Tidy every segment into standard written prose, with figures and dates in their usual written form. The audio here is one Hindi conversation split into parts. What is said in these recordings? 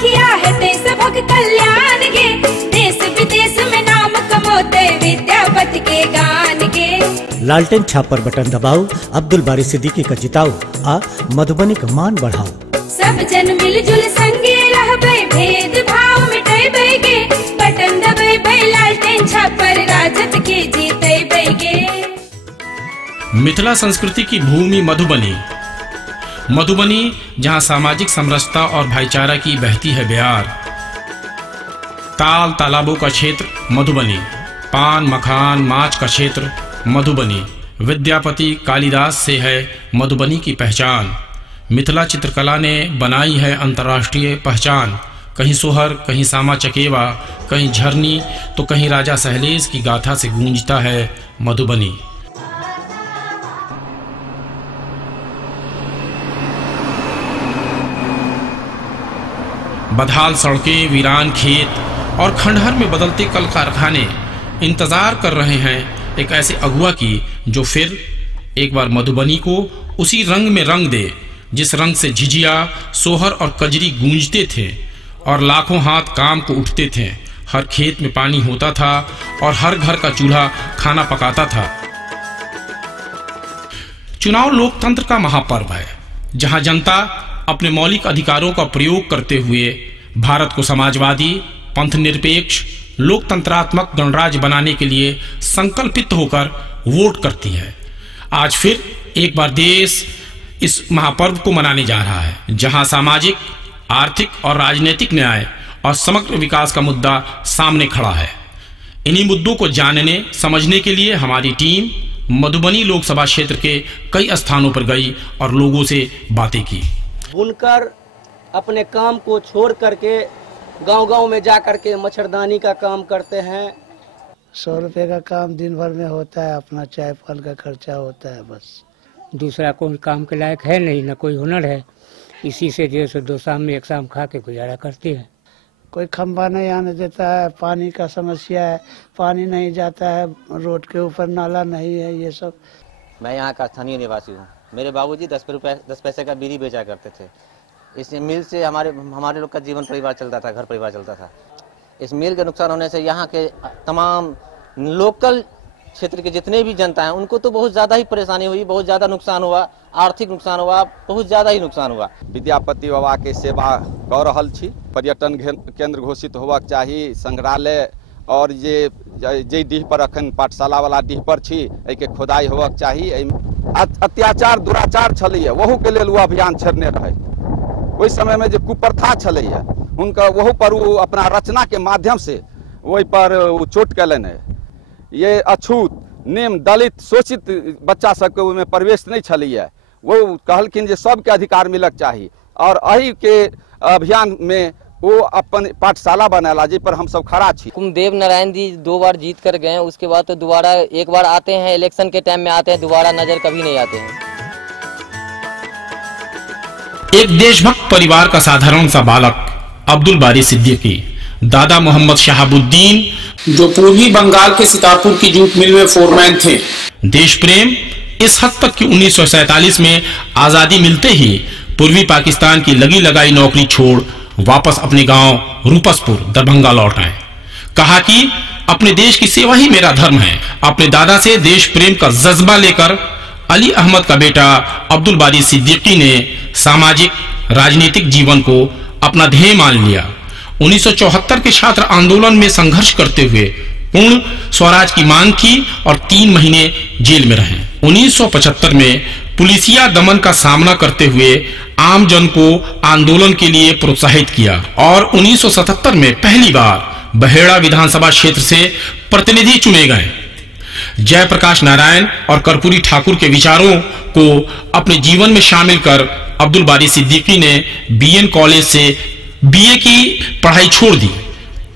किया है ते सबक कल्याण के, देश विदेश में नाम कमोते विद्यापति के गान के। लालटेन छापर बटन दबाओ, अब्दुल बारी सिद्दीकी का जिताओ आ मधुबनी का मान बढ़ाओ। सब जन मिलजुल संगे रहबे, भेद भाव मिटेबे गे, बटन दबाइबे लालटेन छापर राजत के जीतेबे गे। मिथिला संस्कृति की भूमि मधुबनी, मधुबनी जहां सामाजिक समरसता और भाईचारा की बहती है बयार। ताल तालाबों का क्षेत्र मधुबनी, पान मखान माछ का क्षेत्र मधुबनी। विद्यापति कालिदास से है मधुबनी की पहचान। मिथिला चित्रकला ने बनाई है अंतर्राष्ट्रीय पहचान। कहीं सोहर, कहीं सामा चकेवा, कहीं झरनी तो कहीं राजा सहलेज की गाथा से गूंजता है मधुबनी। बदहाल सड़कें, वीरान खेत और खंडहर में बदलते कल कारखाने इंतजार कर रहे हैं एक ऐसे अगुआ की जो फिर एक बार मधुबनी को उसी रंग में रंग दे जिस रंग से झिझिया, सोहर और कजरी गूंजते थे और लाखों हाथ काम को उठते थे। हर खेत में पानी होता था और हर घर का चूल्हा खाना पकाता था। चुनाव लोकतंत्र का महापर्व है, जहां जनता अपने मौलिक अधिकारों का प्रयोग करते हुए भारत को समाजवादी, पंथनिरपेक्ष, लोकतंत्रात्मक गणराज्य बनाने के लिए संकल्पित होकर वोट करती है। आज फिर एक बार देश इस महापर्व को मनाने जा रहा है, जहां सामाजिक, आर्थिक और राजनीतिक न्याय और समग्र विकास का मुद्दा सामने खड़ा है। इन्हीं मुद्दों को जानने समझने के लिए हमारी टीम मधुबनी लोकसभा क्षेत्र के कई स्थानों पर गई और लोगों से बातें की। बुनकर अपने काम को छोड़ करके गांव-गांव में जा करके मच्छरदानी का काम करते हैं। 100 रुपये का काम दिन भर में होता है, अपना चाय फल का खर्चा होता है बस। दूसरा कोई काम के लायक है नहीं, न कोई हुनर है। इसी से जैसे 2 शाम में 1 शाम खा के गुजारा करते हैं। कोई खंभा नहीं आने देता है, पानी का समस्या है, पानी नहीं जाता है, रोड के ऊपर नाला नहीं है, ये सब। मैं यहाँ का स्थानीय निवासी हूँ। मेरे बाबूजी 10 पैसे का बीड़ी बेचा करते थे। इस मिल से हमारे लोग का जीवन परिवार चलता था, घर परिवार चलता था। इस मिल के नुकसान होने से यहाँ के तमाम लोकल क्षेत्र के जितने भी जनता हैं उनको तो बहुत ज़्यादा ही परेशानी हुई, बहुत ज़्यादा नुकसान हुआ, आर्थिक नुकसान हुआ, बहुत ज़्यादा ही नुकसान हुआ। विद्यापति बाबा के सेवा कऽ रहल छी। पर्यटन केंद्र घोषित होबाक चाही, संग्रहालय और जे डीह पर अखन पाठशाला वाला डीह पर छी, एके खोदाई होबाक चाही। अत्याचार दुराचार छलैया, वहू के लेल वो अभियान छेड़ने रहे। ओहि समय में जो कुप्रथा छलैया हुनका वहू पर वो अपना रचना के माध्यम से वही पर चोट कलन है। ये अछूत निम्न दलित शोषित बच्चा सबके में प्रवेश नहीं छलैया। वो कहलखिन जे सबके अधिकार मिलक चाही और एही के अभियान में वो अपन पाठशाला बनाला जी पर हम सब खड़ा छी। कुमदेव नारायण जी 2 बार जीत कर गए, उसके बाद तो दोबारा एक बार आते हैं, इलेक्शन के टाइम में आते हैं, दोबारा नजर कभी नहीं आते हैं। एक देशभक्त परिवार का साधारण सा बालक अब्दुल बारी सिद्दीकी, दादा मोहम्मद शहाबुद्दीन जो पूर्वी बंगाल के सितारपुर की जूट मिल में फोरमैन थे। देश प्रेम इस हद तक कि 1947 में आजादी मिलते ही पूर्वी पाकिस्तान की लगी लगाई नौकरी छोड़ वापस अपने गांव रूपसपुर दरभंगा लौट आए। कहा कि अपने देश की सेवा ही मेरा धर्म है। अपने दादा से देश प्रेम का जज्बा लेकर अली अहमद का बेटा अब्दुल बारी सिद्दीकी ने सामाजिक राजनीतिक जीवन को अपना ध्येय मान लिया। 1974 के छात्र आंदोलन में संघर्ष करते हुए पूर्ण स्वराज की मांग की और 3 महीने जेल में रहे। 1975 में पुलिसिया दमन का सामना करते हुए आम जन को आंदोलन के लिए प्रोत्साहित किया और 1977 में पहली बार बहेड़ा विधानसभा क्षेत्र से प्रतिनिधि चुने गए। जयप्रकाश नारायण और कर्पूरी ठाकुर के विचारों को अपने जीवन में शामिल कर अब्दुल बारी सिद्दीकी ने बीएन कॉलेज से बीए की पढ़ाई छोड़ दी।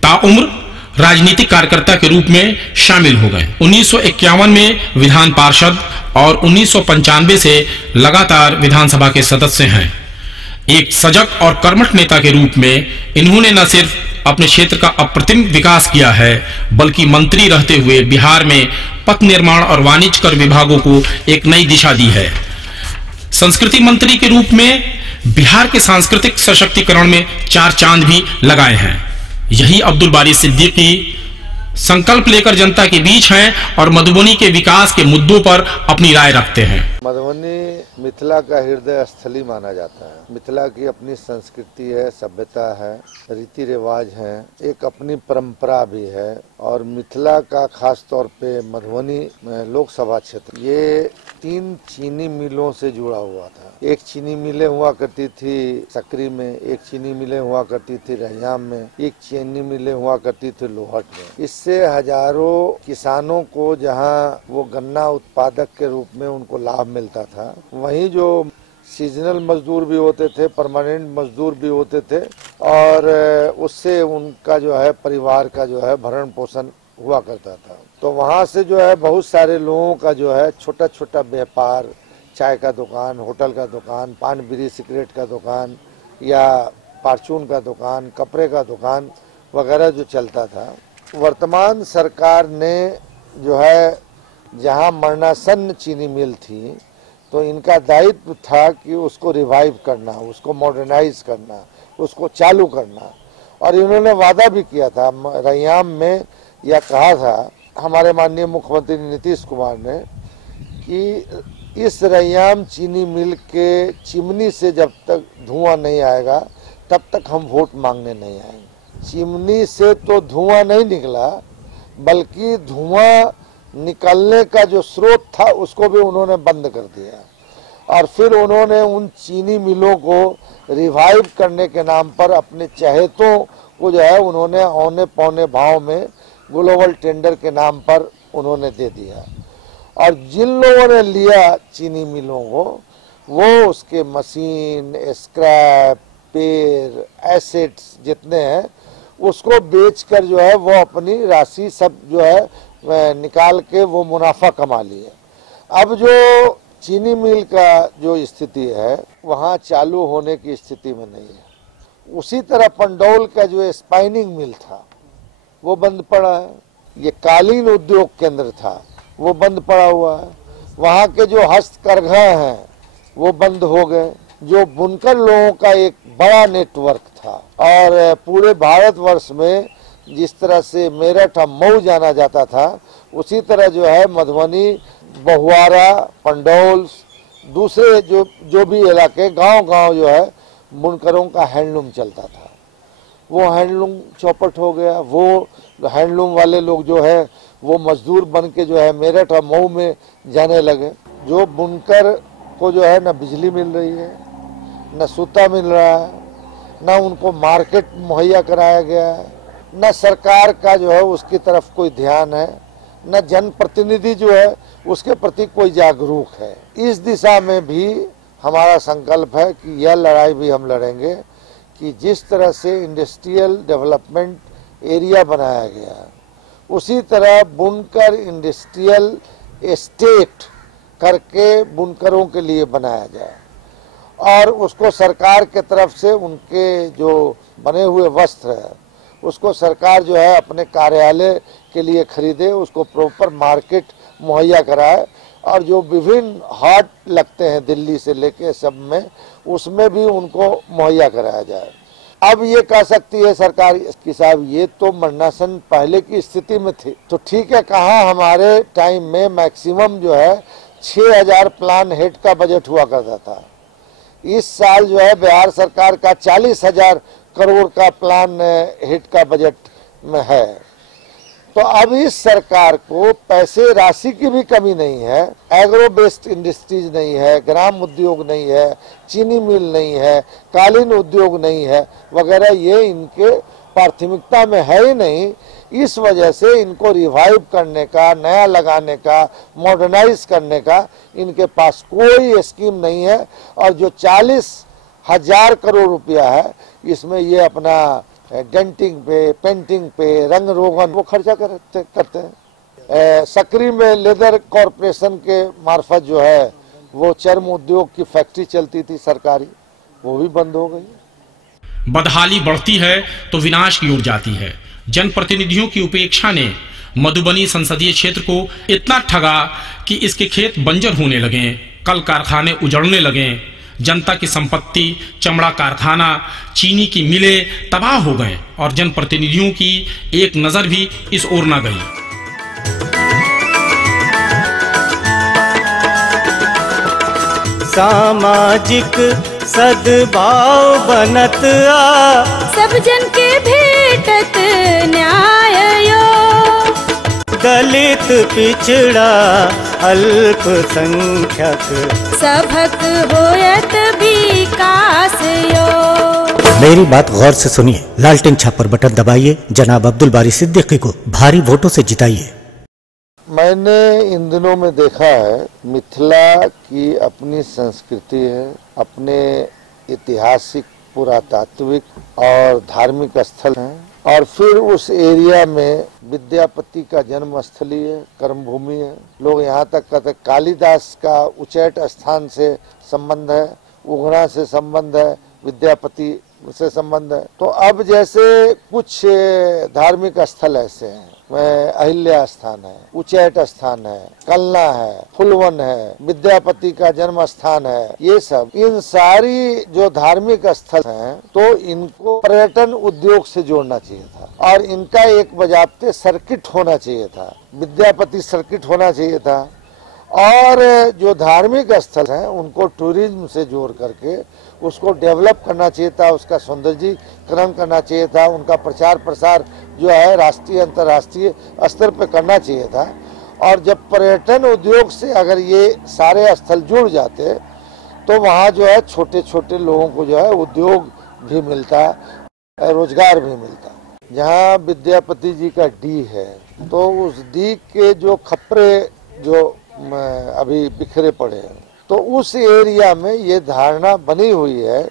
ताउम्र राजनीतिक कार्यकर्ता के रूप में शामिल हो गए। 1951 में विधान पार्षद और 1995 से लगातार विधानसभा के सदस्य हैं। एक सजग और कर्मठ नेता के रूप में इन्होंने न सिर्फ अपने क्षेत्र का अप्रतिम विकास किया है बल्कि मंत्री रहते हुए बिहार में पथ निर्माण और वाणिज्य कर विभागों को एक नई दिशा दी है। संस्कृति मंत्री के रूप में बिहार के सांस्कृतिक सशक्तिकरण में 4 चांद भी लगाए हैं। यही अब्दुल बारी सिद्दीकी संकल्प लेकर जनता के बीच हैं और मधुबनी के विकास के मुद्दों पर अपनी राय रखते हैं। मधुबनी मिथिला का हृदय स्थली माना जाता है। मिथिला की अपनी संस्कृति है, सभ्यता है, रीति रिवाज है, एक अपनी परंपरा भी है। और मिथिला का खास तौर पे मधुबनी लोकसभा क्षेत्र ये 3 चीनी मिलों से जुड़ा हुआ था। एक चीनी मिलें हुआ करती थी सकरी में, एक चीनी मिलें हुआ करती थी रैयाम में, एक चीनी मिलें हुआ करती थी लोहट में। इससे हजारों किसानों को जहां वो गन्ना उत्पादक के रूप में उनको लाभ मिलता था, वहीं जो सीजनल मजदूर भी होते थे, परमानेंट मजदूर भी होते थे और उससे उनका जो है परिवार का जो है भरण पोषण हुआ करता था। तो वहाँ से जो है बहुत सारे लोगों का जो है छोटा छोटा व्यापार, चाय का दुकान, होटल का दुकान, पान बीड़ी सिगरेट का दुकान या फार्चून का दुकान, कपड़े का दुकान वगैरह जो चलता था। वर्तमान सरकार ने जो है जहाँ मरणासन्न चीनी मिल थी तो इनका दायित्व था कि उसको रिवाइव करना, उसको मॉडर्नाइज करना, उसको चालू करना। और इन्होंने वादा भी किया था रैयाम में, यह कहा था हमारे माननीय मुख्यमंत्री नीतीश कुमार ने कि इस रैयाम चीनी मिल के चिमनी से जब तक धुआं नहीं आएगा तब तक हम वोट मांगने नहीं आएंगे। चिमनी से तो धुआं नहीं निकला, बल्कि धुआं निकलने का जो स्रोत था उसको भी उन्होंने बंद कर दिया। और फिर उन्होंने उन चीनी मिलों को रिवाइव करने के नाम पर अपने चहेतों को जो है उन्होंने औने पौने भाव में ग्लोबल टेंडर के नाम पर उन्होंने दे दिया। और जिन लोगों ने लिया चीनी मिलों को वो उसके मशीन, स्क्रैप, पेड़, एसेट्स जितने हैं उसको बेचकर जो है वो अपनी राशि सब जो है निकाल के वो मुनाफा कमा लिए। अब जो चीनी मिल का जो स्थिति है वहाँ चालू होने की स्थिति में नहीं है। उसी तरह पंडौल का जो स्पाइनिंग मिल था वो बंद पड़ा है। ये कालीन उद्योग केंद्र था वो बंद पड़ा हुआ है। वहाँ के जो हस्तकरघा हैं वो बंद हो गए। जो बुनकर लोगों का एक बड़ा नेटवर्क था और पूरे भारतवर्ष में जिस तरह से मेरठ और मऊ जाना जाता था उसी तरह जो है मधुबनी, बहुआरा, पंडौल, दूसरे जो भी इलाके गांव-गांव जो है बुनकरों का हैंडलूम चलता था। वो हैंडलूम चौपट हो गया। वो हैंडलूम वाले लोग जो है वो मजदूर बन के जो है मेरठ और मऊ में जाने लगे। जो बुनकर को जो है न बिजली मिल रही है, न सूता मिल रहा है, न उनको मार्केट मुहैया कराया गया है, न सरकार का जो है उसकी तरफ कोई ध्यान है, न जनप्रतिनिधि जो है उसके प्रति कोई जागरूक है। इस दिशा में भी हमारा संकल्प है कि यह लड़ाई भी हम लड़ेंगे कि जिस तरह से इंडस्ट्रियल डेवलपमेंट एरिया बनाया गया उसी तरह बुनकर इंडस्ट्रियल एस्टेट करके बुनकरों के लिए बनाया जाए और उसको सरकार के तरफ से उनके जो बने हुए वस्त्र है उसको सरकार जो है अपने कार्यालय के लिए खरीदे, उसको प्रॉपर मार्केट मुहैया कराए और जो विभिन्न हाट लगते हैं दिल्ली से लेके सब में उसमें भी उनको मुहैया कराया जाए। अब ये कह सकती है सरकार कि साहब ये तो मरणासन पहले की स्थिति में थी, तो ठीक है, कहाँ हमारे टाइम में मैक्सिमम जो है 6000 प्लान हेड का बजट हुआ करता था। इस साल जो है बिहार सरकार का 40,000 करोड़ का प्लान हेड का बजट में है। तो अब इस सरकार को पैसे राशि की भी कमी नहीं है, एग्रो बेस्ड इंडस्ट्रीज नहीं है, ग्राम उद्योग नहीं है, चीनी मिल नहीं है, कालीन उद्योग नहीं है वगैरह, ये इनके प्राथमिकता में है ही नहीं। इस वजह से इनको रिवाइव करने का, नया लगाने का, मॉडर्नाइज करने का इनके पास कोई स्कीम नहीं है। और जो 40,000 करोड़ रुपया है इसमें ये अपना डेंटिंग पे, पेंटिंग पे, रंग रोगन वो खर्चा करते हैं। सकरी में लेदर कॉरपोरेशन के मार्फत जो है वो चर्म उद्योग की फैक्ट्री चलती थी सरकारी, वो भी बंद हो गई। बदहाली बढ़ती है तो विनाश की ओर जाती है। जनप्रतिनिधियों की उपेक्षा ने मधुबनी संसदीय क्षेत्र को इतना ठगा कि इसके खेत बंजर होने लगे। कल कारखाने उजड़ने लगे, जनता की संपत्ति, चमड़ा कारखाना, चीनी की मिलें तबाह हो गए और जनप्रतिनिधियों की एक नजर भी इस ओर न गई। सामाजिक सद्भाव बनत आ, सब जन के भेटत न्याय यो, दलित पिछड़ा अल्पसंख्यक सबक होयत विकास यो। मेरी बात गौर से सुनिए, लालटेन छापर बटन दबाइए, जनाब अब्दुल बारी सिद्दीकी को भारी वोटों से जिताइए। मैंने इन दिनों में देखा है, मिथिला की अपनी संस्कृति है, अपने ऐतिहासिक, पुरातात्विक और धार्मिक स्थल हैं, और फिर उस एरिया में विद्यापति का जन्म स्थली है, कर्मभूमि है। लोग यहाँ तक कहते कालिदास का उच्चैठ स्थान से संबंध है, उगना से संबंध है, विद्यापति से संबंध है। तो अब जैसे कुछ धार्मिक स्थल ऐसे हैं, अहिल्या स्थान है, उच्चैठ स्थान है, कलना है, फुलवन है, विद्यापति का जन्म स्थान है, ये सब, इन सारी जो धार्मिक स्थल हैं, तो इनको पर्यटन उद्योग से जोड़ना चाहिए था और इनका एक बजाबते सर्किट होना चाहिए था, विद्यापति सर्किट होना चाहिए था। और जो धार्मिक स्थल हैं उनको टूरिज्म से जोड़ करके उसको डेवलप करना चाहिए था, उसका सौंदर्यीकरण करना चाहिए था, उनका प्रचार प्रसार जो है राष्ट्रीय अंतर्राष्ट्रीय स्तर पे करना चाहिए था। और जब पर्यटन उद्योग से अगर ये सारे स्थल जुड़ जाते तो वहाँ जो है छोटे छोटे लोगों को जो है उद्योग भी मिलता, रोजगार भी मिलता। जहाँ विद्यापति जी का डी है तो उस डी के जो खपरे जो अभी बिखरे पड़े हैं, तो उस एरिया में ये धारणा बनी हुई है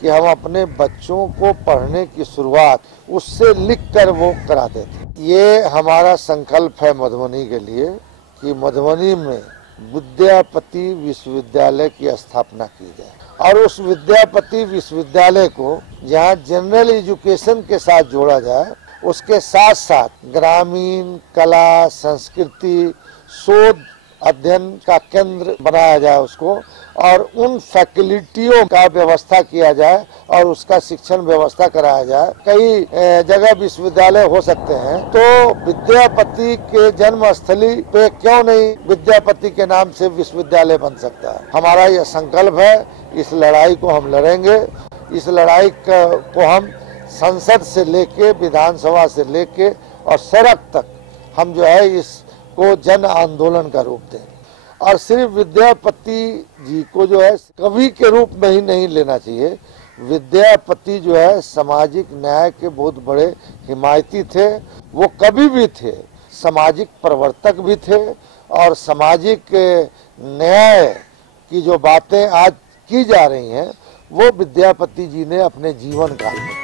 कि हम अपने बच्चों को पढ़ने की शुरुआत उससे लिखकर वो कराते थे। ये हमारा संकल्प है मधुबनी के लिए कि मधुबनी में विद्यापति विश्वविद्यालय की स्थापना की जाए और उस विद्यापति विश्वविद्यालय को जहाँ जनरल एजुकेशन के साथ जोड़ा जाए, उसके साथ साथ ग्रामीण कला, संस्कृति, शोध अध्ययन का केंद्र बनाया जाए उसको, और उन फैकल्टियों का व्यवस्था किया जाए और उसका शिक्षण व्यवस्था कराया जाए। कई जगह विश्वविद्यालय हो सकते हैं, तो विद्यापति के जन्म स्थली पे क्यों नहीं विद्यापति के नाम से विश्वविद्यालय बन सकता है। हमारा यह संकल्प है, इस लड़ाई को हम लड़ेंगे। इस लड़ाई को हम संसद से लेके, विधानसभा से लेके और सड़क तक हम जो है इसको जन आंदोलन का रूप दें। और सिर्फ विद्यापति जी को जो है कवि के रूप में ही नहीं लेना चाहिए। विद्यापति जो है सामाजिक न्याय के बहुत बड़े हिमायती थे, वो कवि भी थे, सामाजिक प्रवर्तक भी थे, और सामाजिक न्याय की जो बातें आज की जा रही हैं वो विद्यापति जी ने अपने जीवन काल में किया।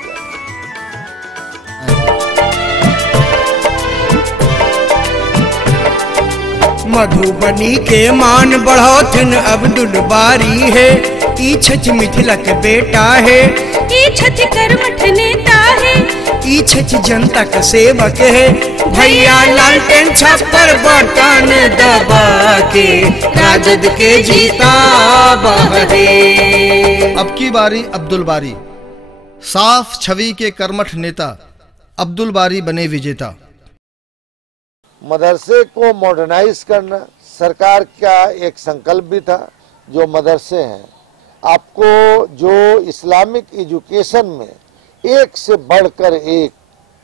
मधुबनी के मान बढ़ोथिन अब्दुल बारी है, ई छछ मिथिला के बेटा है, ई छछ कर्मठ नेता है, ई छछ जनता का सेवक है। भैया लालटेन छापर बटन दबा के राजद के जीता बहरे। अब की बारी अब्दुल बारी, साफ छवि के कर्मठ नेता अब्दुल बारी बने विजेता। मदरसे को मॉडर्नाइज करना सरकार का एक संकल्प भी था। जो मदरसे हैं, आपको जो इस्लामिक एजुकेशन में एक से बढ़कर एक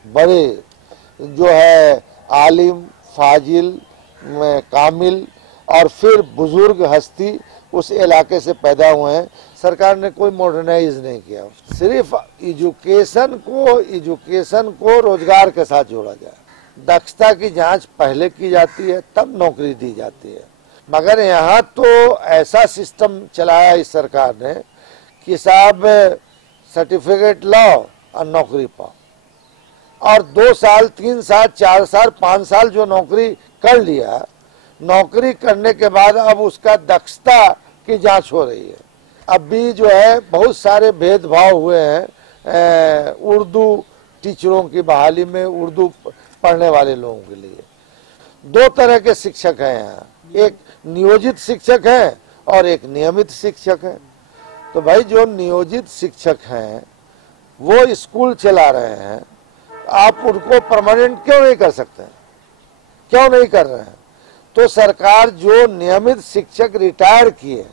बड़े जो है आलिम, फाजिल, कामिल और फिर बुजुर्ग हस्ती उस इलाके से पैदा हुए हैं, सरकार ने कोई मॉडर्नाइज नहीं किया। सिर्फ एजुकेशन को रोजगार के साथ जोड़ा जाए। दक्षता की जांच पहले की जाती है, तब नौकरी दी जाती है। मगर यहाँ तो ऐसा सिस्टम चलाया इस सरकार ने कि साहब सर्टिफिकेट लाओ और नौकरी पाओ, और 2 साल 3 साल 4 साल 5 साल जो नौकरी कर लिया, नौकरी करने के बाद अब उसका दक्षता की जांच हो रही है। अब भी जो है बहुत सारे भेदभाव हुए हैं उर्दू टीचरों की बहाली में। उर्दू पढ़ने वाले लोगों के लिए 2 तरह के शिक्षक हैं यहाँ, एक नियोजित शिक्षक हैं और एक नियमित शिक्षक है। तो भाई जो नियोजित शिक्षक हैं वो स्कूल चला रहे हैं, आप उनको परमानेंट क्यों नहीं कर सकते, क्यों नहीं कर रहे हैं? तो सरकार जो नियमित शिक्षक रिटायर किए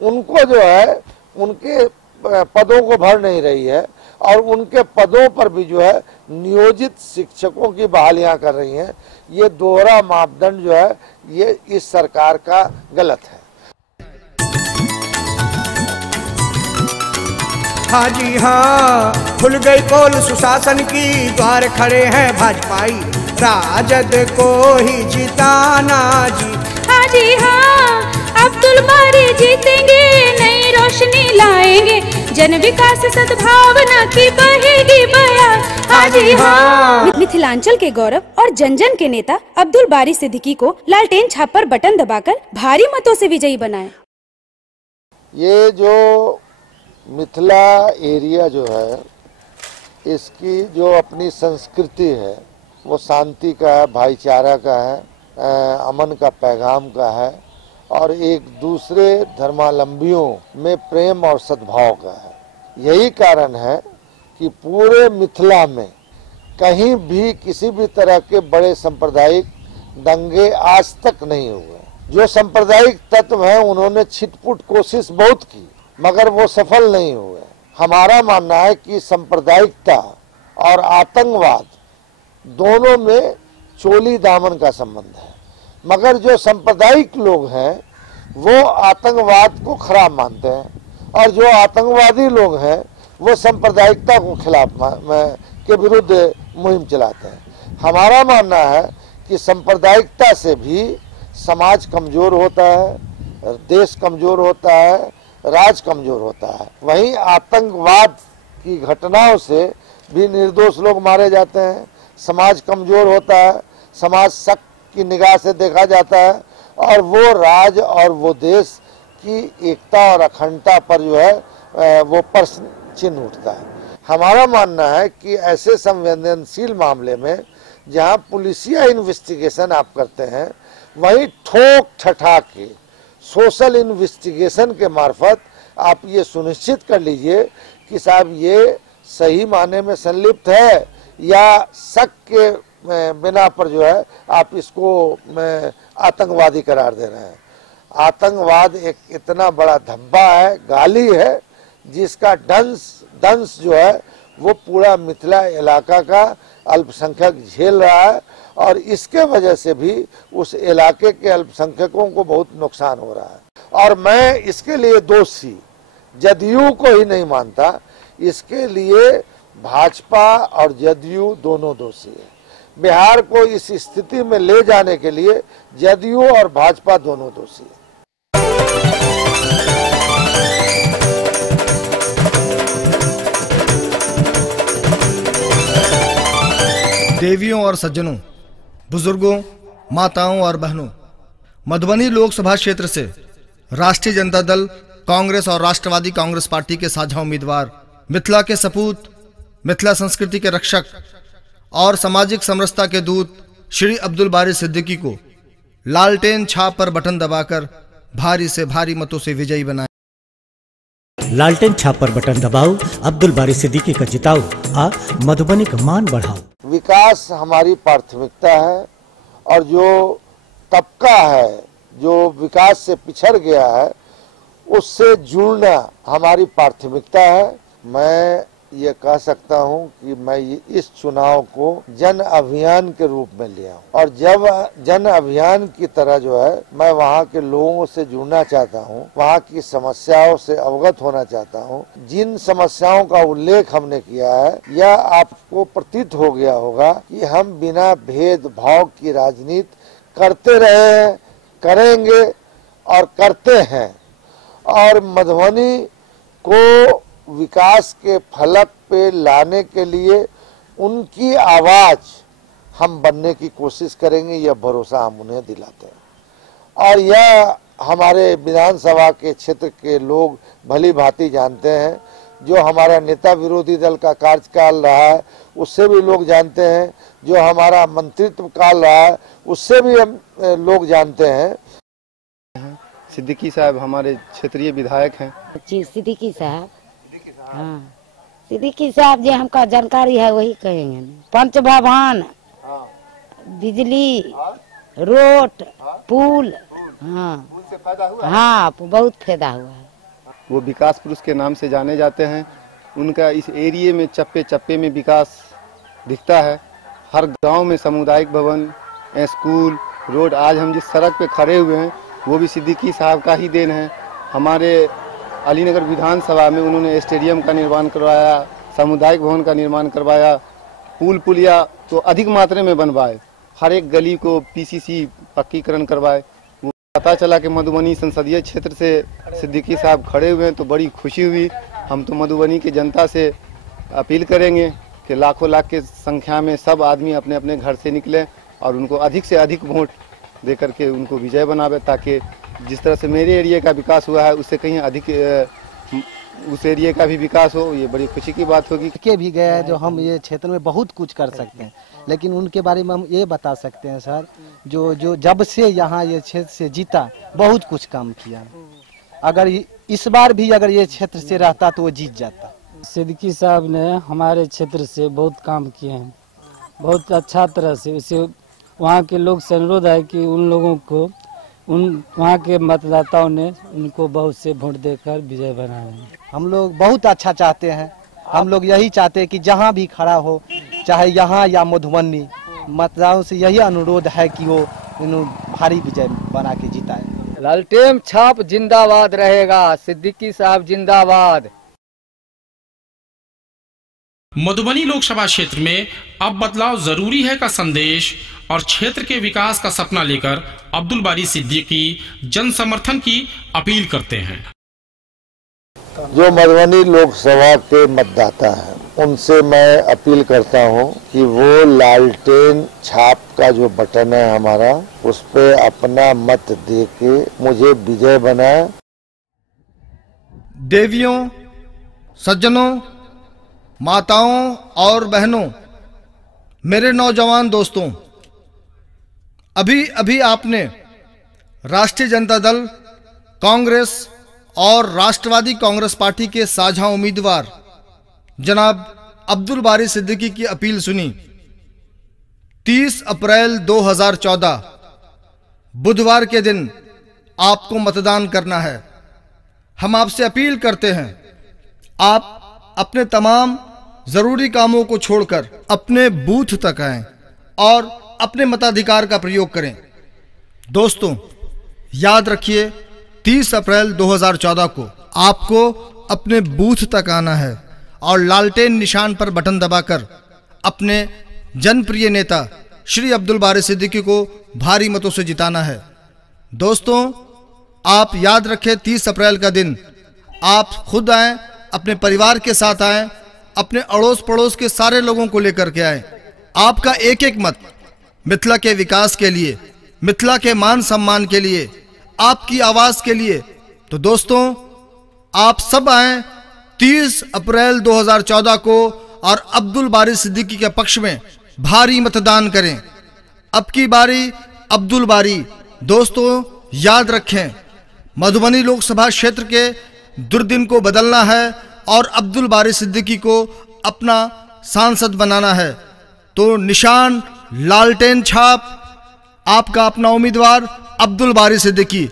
उनको जो है उनके पदों को भर नहीं रही है और उनके पदों पर भी जो है नियोजित शिक्षकों की बहालियां कर रही हैं। ये दोहरा मापदंड जो है ये इस सरकार का गलत है। हाँ जी हाँ, खुल गई पोल सुशासन की, द्वार खड़े हैं भाजपाई, राजद को ही जिताना जी। हाँ जी हाँ, अब्दुल बारी जीतेंगे, नई रोशनी लाएंगे, जन विकास सद्भावना की बहेगी बयार। हाँ जी हाँ। मिथिलांचल के गौरव और जन जन के नेता अब्दुल बारी सिद्दीकी को लालटेन छाप पर बटन दबाकर भारी मतों से विजयी बनाएं। ये जो मिथिला एरिया जो है इसकी जो अपनी संस्कृति है वो शांति का है, भाईचारा का है, अमन का पैगाम का है और एक दूसरे धर्मावलंबियों में प्रेम और सद्भाव का है। यही कारण है कि पूरे मिथिला में कहीं भी किसी भी तरह के बड़े सांप्रदायिक दंगे आज तक नहीं हुए। जो सांप्रदायिक तत्व हैं उन्होंने छिटपुट कोशिश बहुत की मगर वो सफल नहीं हुए। हमारा मानना है कि सांप्रदायिकता और आतंकवाद दोनों में चोली दामन का संबंध है, मगर जो सांप्रदायिक लोग हैं वो आतंकवाद को खराब मानते हैं और जो आतंकवादी लोग हैं वो सांप्रदायिकता को खिलाफ के विरुद्ध मुहिम चलाते हैं। हमारा मानना है कि सांप्रदायिकता से भी समाज कमजोर होता है, देश कमजोर होता है, राज कमजोर होता है। वहीं आतंकवाद की घटनाओं से भी निर्दोष लोग मारे जाते हैं, समाज कमजोर होता है, समाज शक की निगाह से देखा जाता है और वो राज और वो देश की एकता और अखंडता पर जो है वो प्रश्न चिन्ह उठता है। हमारा मानना है कि ऐसे संवेदनशील मामले में जहां पुलिसिया इन्वेस्टिगेशन आप करते हैं वहीं ठोक ठठा के सोशल इन्वेस्टिगेशन के मार्फत आप ये सुनिश्चित कर लीजिए कि साहब ये सही माने में संलिप्त है या शक के बिना पर जो है आप इसको आतंकवादी करार दे रहे हैं। आतंकवाद एक इतना बड़ा धब्बा है, गाली है, जिसका दंश जो है वो पूरा मिथिला इलाका का अल्पसंख्यक झेल रहा है और इसके वजह से भी उस इलाके के अल्पसंख्यकों को बहुत नुकसान हो रहा है। और मैं इसके लिए दोषी जदयू को ही नहीं मानता, इसके लिए भाजपा और जदयू दोनों दोषी है। बिहार को इस स्थिति में ले जाने के लिए जदयू और भाजपा दोनों दोषी है। देवियों और सज्जनों, बुजुर्गों, माताओं और बहनों, मधुबनी लोकसभा क्षेत्र से राष्ट्रीय जनता दल, कांग्रेस और राष्ट्रवादी कांग्रेस पार्टी के साझा उम्मीदवार, मिथिला के सपूत, मिथिला संस्कृति के रक्षक और सामाजिक समरसता के दूत श्री अब्दुल बारी सिद्दीकी को लालटेन छाप पर बटन दबाकर भारी से भारी मतों से विजयी बनाए। लालटेन छाप पर बटन दबाओ, अब्दुल बारी सिद्दीकी का जिताओ आ मधुबनी का मान बढ़ाओ। विकास हमारी प्राथमिकता है और जो तबका है जो विकास से पिछड़ गया है उससे जुड़ना हमारी प्राथमिकता है। मैं ये कह सकता हूँ कि मैं इस चुनाव को जन अभियान के रूप में लिया हूँ और जब जन अभियान की तरह जो है मैं वहाँ के लोगों से जुड़ना चाहता हूँ, वहाँ की समस्याओं से अवगत होना चाहता हूँ। जिन समस्याओं का उल्लेख हमने किया है यह आपको प्रतीत हो गया होगा कि हम बिना भेदभाव की राजनीति करते रहे हैं, करेंगे और करते हैं और मधुबनी को विकास के फलक पे लाने के लिए उनकी आवाज हम बनने की कोशिश करेंगे, यह भरोसा हम उन्हें दिलाते हैं। और यह हमारे विधानसभा के क्षेत्र के लोग भली भांति जानते हैं, जो हमारा नेता विरोधी दल का कार्यकाल रहा है उससे भी लोग जानते हैं, जो हमारा मंत्रित्व काल रहा है उससे भी हम लोग जानते हैं। सिद्दीकी साहब हमारे क्षेत्रीय विधायक हैं। जी सिद्दीकी साहब, हाँ सिद्दीकी साहब जी हमका जानकारी है वही कहेंगे। पंच भवन, बिजली, रोड, पुल, हाँ हाँ बहुत फायदा हुआ है। वो विकास पुरुष के नाम से जाने जाते हैं। उनका इस एरिया में चप्पे चप्पे में विकास दिखता है। हर गांव में सामुदायिक भवन, स्कूल, रोड, आज हम जिस सड़क पे खड़े हुए हैं वो भी सिद्दीकी साहब का ही देन है। हमारे अलीनगर विधानसभा में उन्होंने स्टेडियम का निर्माण करवाया, सामुदायिक भवन का निर्माण करवाया, पुल पुलिया तो अधिक मात्रा में बनवाए, हर एक गली को पीसीसी पक्कीकरण करवाए। वो पता चला कि मधुबनी संसदीय क्षेत्र से सिद्दीकी साहब खड़े हुए हैं तो बड़ी खुशी हुई। हम तो मधुबनी की जनता से अपील करेंगे कि लाखों लाख के संख्या में सब आदमी अपने अपने घर से निकले और उनको अधिक से अधिक वोट दे करके उनको विजय बनावे, ताकि जिस तरह से मेरे एरिया का विकास हुआ है उससे कहीं अधिक उस एरिया का भी विकास हो। ये बड़ी खुशी की बात होगी। के भी गए हैं जो हम ये क्षेत्र में बहुत कुछ कर सकते हैं, लेकिन उनके बारे में हम ये बता सकते हैं सर, जो जब से यहाँ ये क्षेत्र से जीता बहुत कुछ काम किया। अगर इस बार भी अगर ये क्षेत्र से रहता तो वो जीत जाता। सिद्दीकी साहब ने हमारे क्षेत्र से बहुत काम किए हैं, बहुत अच्छा तरह से। उसे वहाँ के लोग से अनुरोध है कि उन लोगों को वहाँ के मतदाताओं ने उनको बहुत से वोट देकर विजय बनाए। हम लोग बहुत अच्छा चाहते हैं। हम लोग यही चाहते हैं कि जहाँ भी खड़ा हो, चाहे यहाँ या मधुबनी, मतदाताओं से यही अनुरोध है कि वो भारी विजय बना के जिताए। लालटेन छाप जिंदाबाद रहेगा, सिद्दीकी साहब जिंदाबाद। मधुबनी लोकसभा क्षेत्र में अब बदलाव जरूरी है का संदेश और क्षेत्र के विकास का सपना लेकर अब्दुल बारी सिद्दीकी जन समर्थन की अपील करते हैं। जो मधुबनी लोकसभा के मतदाता हैं उनसे मैं अपील करता हूं कि वो लालटेन छाप का जो बटन है हमारा, उस पे अपना मत दे के मुझे विजय बनाए। देवियों, सज्जनों, माताओं और बहनों, मेरे नौजवान दोस्तों, अभी अभी आपने राष्ट्रीय जनता दल, कांग्रेस और राष्ट्रवादी कांग्रेस पार्टी के साझा उम्मीदवार जनाब अब्दुल बारी सिद्दीकी की अपील सुनी। 30 अप्रैल 2014 बुधवार के दिन आपको मतदान करना है। हम आपसे अपील करते हैं, आप अपने तमाम जरूरी कामों को छोड़कर अपने बूथ तक आएं और अपने मताधिकार का प्रयोग करें। दोस्तों, याद रखिए 30 अप्रैल 2014 को आपको अपने बूथ तक आना है और लालटेन निशान पर बटन दबाकर अपने जनप्रिय नेता श्री अब्दुल बारी सिद्दीकी को भारी मतों से जिताना है। दोस्तों, आप याद रखें 30 अप्रैल का दिन आप खुद आएं, अपने परिवार के साथ आएं, अपने अड़ोस पड़ोस के सारे लोगों को लेकर के आएं। आपका एक एक मत मिथिला के विकास के लिए, मिथिला के मान सम्मान के लिए, आपकी आवाज के लिए। तो दोस्तों, आप सब आएं 30 अप्रैल 2014 को और अब्दुल बारी सिद्दीकी के पक्ष में भारी मतदान करें। अब की बारी अब्दुल बारी। दोस्तों, याद रखें, मधुबनी लोकसभा क्षेत्र के दुर्दिन को बदलना है और अब्दुल बारी सिद्दीकी को अपना सांसद बनाना है। तो निशान लालटेन छाप, आपका अपना उम्मीदवार अब्दुल बारी सिद्दीकी।